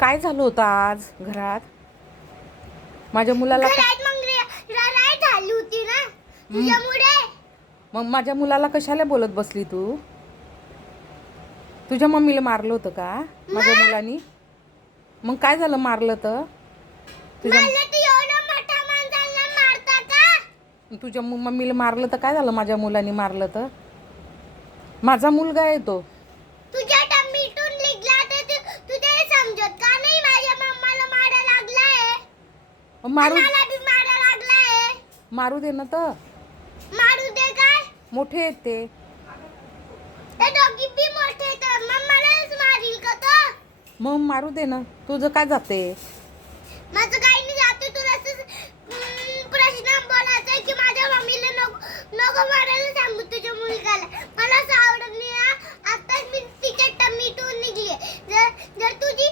काय झालं होतं आज घरात? माझ्या मुलाला घरात मग लढाई झाली होती ना तुझ्यामुळे. मग माझ्या मुलाला कशाला बोलत बसली तू? तुझ्या मम्मीला मारलं होतं का माझ्या मुलानी? मग काय झालं मारलं तर? तुझ्या मला तर एवढं मोठ्या माणसाला मारता का? तुझ्या मम्मीला मारलं तर काय झालं माझ्या मुलानी मारलं तर? माझा मुलगा आहे तो. तुझ्या टमीटून निघला तर तू ते समजत का नाही? माझ्या मम्माला मारायला लागलाय. मारू मला बी मारायला लागलाय. मारू दे ना तर. मारू दे काय? मोठे आहेत ते. ते दोघी बी मोठे तर मम्मालाच मारील का तो? मग मारू दे ना. तुझं काय जाते? माझं काही नाही जाते. तुला प्रश्न बोलायचा आहे की माझ्या मम्मीला नको मारायला सांगू तुझ्या मुलगाला. मला असं आवडत नाही. आताच मी तिच्या टमीटून निघली. जर तुझी